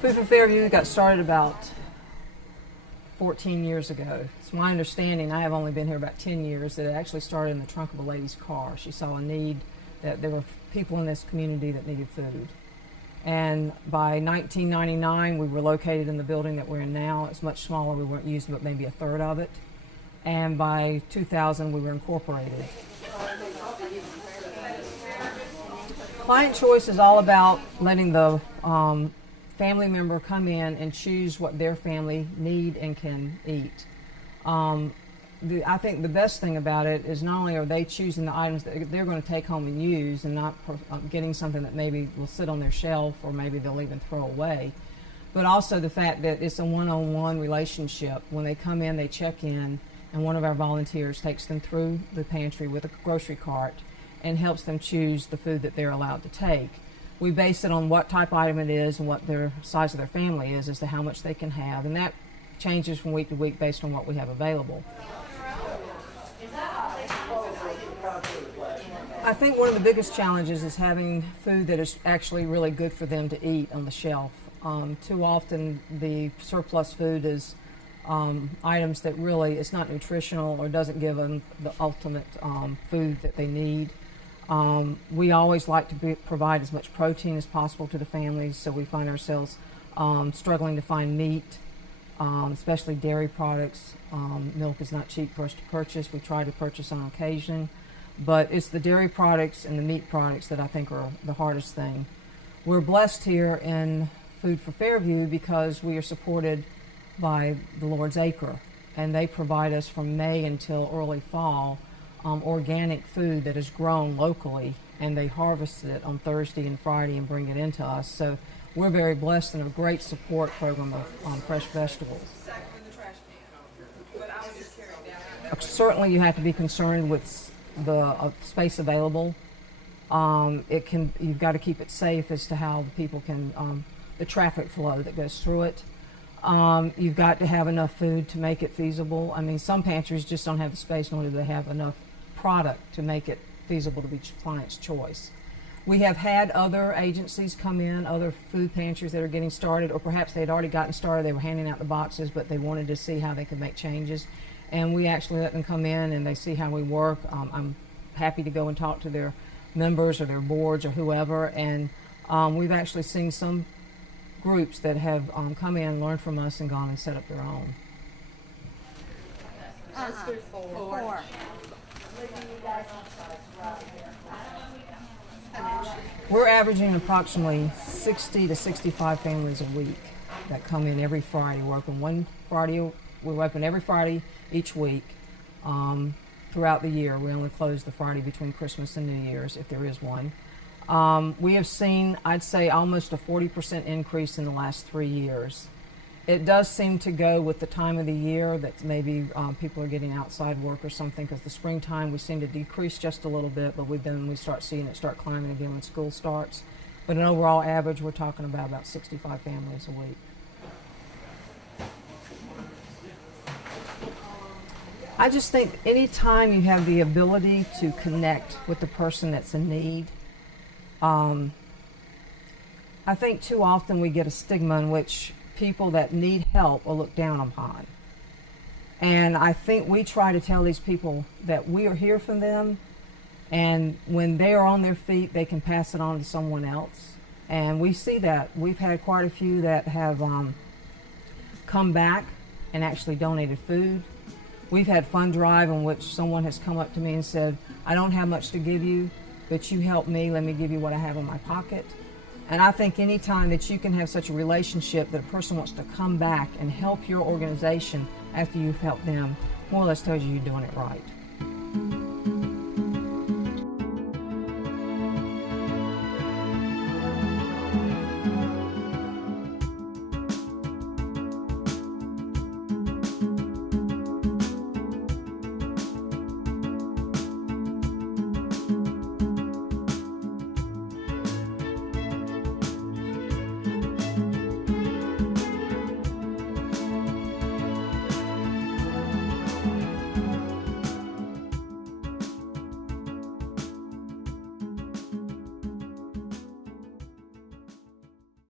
Food for Fairview got started about 14 years ago. It's my understanding, I have only been here about 10 years, that it actually started in the trunk of a lady's car. She saw a need, that there were people in this community that needed food. And by 1999, we were located in the building that we're in now. It's much smaller. We weren't using but maybe a third of it. And by 2000, we were incorporated. Client choice is all about letting the family member come in and choose what their family need and can eat. I think the best thing about it is not only are they choosing the items that they're going to take home and use and not getting something that maybe will sit on their shelf or maybe they'll even throw away, but also the fact that it's a one-on-one relationship. When they come in, they check in, and one of our volunteers takes them through the pantry with a grocery cart and helps them choose the food that they're allowed to take. We base it on what type of item it is and what their size of their family is as to how much they can have, and that changes from week to week based on what we have available. I think one of the biggest challenges is having food that is actually really good for them to eat on the shelf. Too often the surplus food is items that really, it's not nutritional or doesn't give them the ultimate food that they need. We always like to provide as much protein as possible to the families, so we find ourselves struggling to find meat, especially dairy products. Milk is not cheap for us to purchase. We try to purchase on occasion, but it's the dairy products and the meat products that I think are the hardest thing. We're blessed here in Food for Fairview because we are supported by the Lord's Acre, and they provide us from May until early fall organic food that is grown locally, and they harvest it on Thursday and Friday and bring it into us. So we're very blessed and a great support program of fresh vegetables. Certainly you have to be concerned with the space available. You've got to keep it safe as to how people can, the traffic flow that goes through it. You've got to have enough food to make it feasible. I mean, some pantries just don't have the space, nor do they have enough product to make it feasible to be client's choice. We have had other agencies come in, other food pantries that are getting started, or perhaps they had already gotten started, they were handing out the boxes, but they wanted to see how they could make changes. And we actually let them come in and they see how we work. I'm happy to go and talk to their members or their boards or whoever, and we've actually seen some groups that have come in, learned from us, and gone and set up their own. Let's do four. We're averaging approximately 60 to 65 families a week that come in every Friday. We're open every Friday each week throughout the year. We only close the Friday between Christmas and New Year's, if there is one. We have seen, I'd say, almost a 40% increase in the last 3 years. It does seem to go with the time of the year that maybe people are getting outside work or something, because the springtime we seem to decrease just a little bit, but we start seeing it start climbing again when school starts. But an overall average, we're talking about 65 families a week. I just think anytime you have the ability to connect with the person that's in need, I think too often we get a stigma in which people that need help are looked down upon. And I think we try to tell these people that we are here for them, and when they are on their feet, they can pass it on to someone else. And we see that. We've had quite a few that have come back and actually donated food. We've had fund drive in which someone has come up to me and said, I don't have much to give you, but you help me, let me give you what I have in my pocket. And I think any time that you can have such a relationship that a person wants to come back and help your organization after you've helped them, more or less tells you you're doing it right.